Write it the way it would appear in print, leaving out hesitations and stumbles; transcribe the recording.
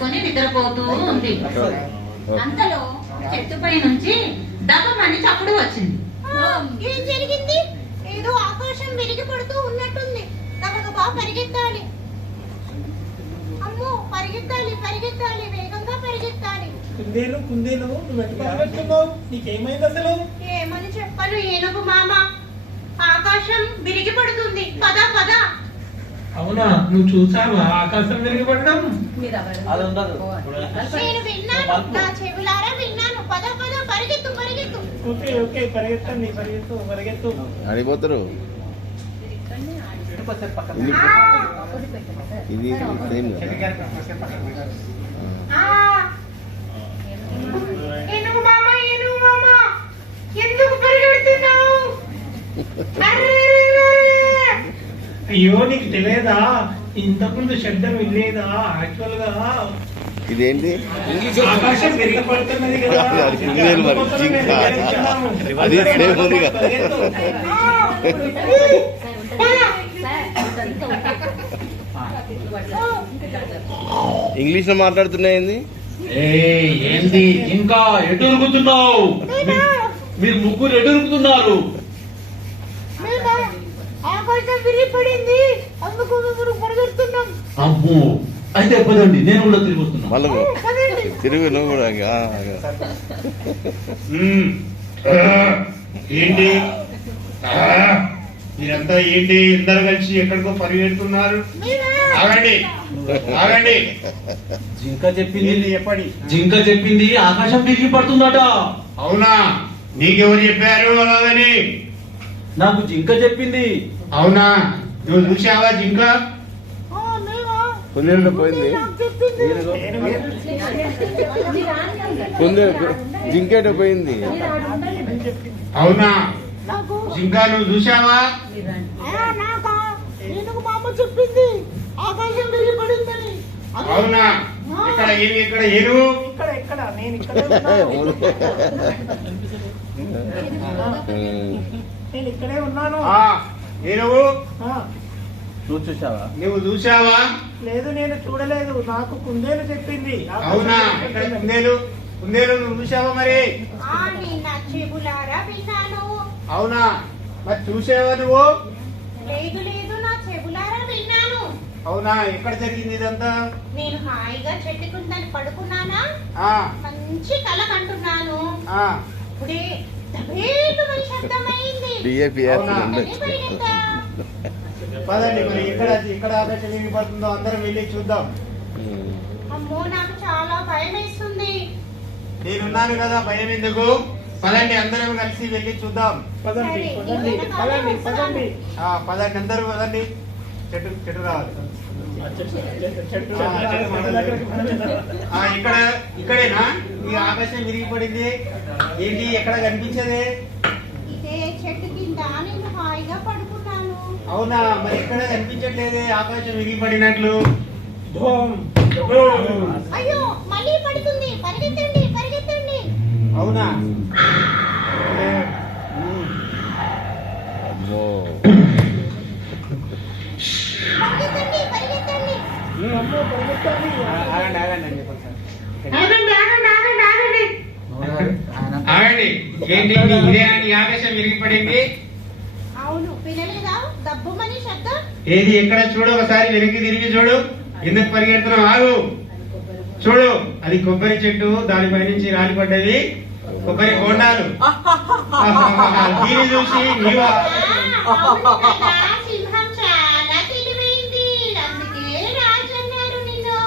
పడుకొని నిద్రపోతూ ఉంది. అంతలో చెట్టుపై నుంచి దబ్బమని చప్పుడు వచ్చింది. ఏం జరిగింది? ఏదో ఆకాశం వెలిగి పడుతూ ఉన్నట్టుంది. గబగబా పరిగెత్తాలి. అమ్మో, పరిగెత్తాలి పరిగెత్తాలి, వేగంగా పరిగెత్తాలి. కుందేలు కుందేలు, నువ్వు ఎటు పరిగెడుతున్నావు? నీకేమైంది అసలు? ఏమని చెప్పను ఏనుగు మామ, ఆకాశం విరిగి పడుతుంది. పద పద. అవునా, నువ్వు చూసావా ఆకాశం విరిగిపడడం? నేను విన్నాను, నా చెవులారా విన్నాను. పద పద, పరిగెత్తు పరిగెత్తు. ఓకే ఓకే, పరిగెత్తండి, పరిగెత్తు పరిగెత్తు. అడిగిపోతారు. ఇది సేమ్ కదా. ఏనుగు మామ, ఏనుగు మామ, ఎందుకు పరిగెడుతున్నావు? అయ్యో, నీకు తెలియదా? ఇంతకుముందు శబ్దం వినలేదా? యాక్చువల్ గా ఇదేంటి? ఆకాశం విరిగిపడుతున్నది కదా. అది కుందేలు మరి, జింక. అది సేమ్ ఉంది కదా. ఇంగ్లీష్ లో మాట్లాడుతున్నాయింది. ఏంది ఇంకా ఎటు ఉరుకుతున్నావు? మీరు ముగ్గురు ఎటు ఉరుకుతున్నారు? ఆకాశం విరిగిపడింది, అందుకు మేము పరిగెడుతున్నాం. అమ్మో, అయితే పదండి, నేను కూడా తిరిగి వస్తున్నా. మళ్ళీ తిరుగు, నువ్వు కూడా. ఏంటి మీరంతా ఏంటి ఇద్దరు కలిసి ఎక్కడికో పరిగెడుతున్నారు? ఆగండి ఆగండి. జింక చెప్పింది చెప్పండి. జింక చెప్పింది ఆకాశం విరిగి పడుతుందట. అవునా? నీకెవరు చెప్పారు అలాగని? నాకు జింక చెప్పింది. అవునా? నువ్వు చూసావా జింక? కుందేలు పోయింది. కుందేలు జింకేటో పోయింది. అవునా? జింక నువ్వు చూసావా? ఏనుగు మామ చెప్పింది ఆకాశం విరిగిపడిందని. అవునా? ఇక్కడ ఇక్కడ ఏనుగు? ఇక్కడ నేను ఇక్కడే ఉన్నాను. ఏనుగు నువ్వు చూసావా? నువ్వు చూసావా? లేదు, నేను చూడలేదు, నాకు కుందేలు చెప్పింది. అవునా? ఇక్కడ కుందేలు కుందేలు నువ్వు చూసావా మరి? నా చెవులారా విన్నాను. అవునా? మరి చూసావా నువ్వు? లేదు లేదు, నా చెవులారా విన్నాను. అవునా? ఎక్కడ జరిగింది ఇదంతా? నేను హాయిగా చెట్టు కింద పడుకున్నానా, మంచి కల కంటున్నాను. ఇప్పుడే దబేలుమని శబ్దమైంది. పదండి మరి, ఇక్కడ ఆకాశం ఏమి పడుతుందో అందరం వెళ్ళి చూద్దాం. అమ్మో, నాకు చాలా భయం వేస్తుంది. నేనున్నాను కదా, భయం ఎందుకు? పదండి, అందరం కలిసి వెళ్ళి చూద్దాం. పదండి పదండి పదండి పదండి. పదండి, అందరూ పదండి. చెట్టు చెట్టు రావాలి. ఇక్కడ ఇక్కడేనా ఈ ఆకాశం విరిగిపడింది? ఏంటి ఎక్కడ కనిపించదే? ఇదే చెట్టు కింద నేను హాయిగా పడుకున్నాను. అవునా? మరి ఎక్కడ కనిపించట్లేదే ఆకాశం విరిగిపడినట్లు? అయ్యో, మళ్ళీ పడుతుంది. పరిగెత్తండి పరిగెత్తండి. అవునా? అమ్మో, పరిగెత్తండి పరిగెత్తండి. ఆగండి ఆగండి అని చెప్పండి సార్. ఆగండి ఆగండి ఆగండి ఆగండి. ఆగండి. ఏంటి ఇదే ఈ ఆకాశం విరిగిపడింది? అవును, వినలేదా దబ్బుమని శబ్దం? ఏది ఎక్కడ చూడు, ఒకసారి వెనక్కి తిరిగి చూడు. ఎందుకు పరిగెడుతున్నావు? ఆగు, చూడు, అది కొబ్బరి చెట్టు, దానిపై నుంచి రాలిపడ్డది కొబ్బరి బోండాలు. దీన్ని చూసి నీవా? అవును కదా, సింహం చాలా తెలివైంది, అందుకే రాజు అన్నాడు నిన్ను.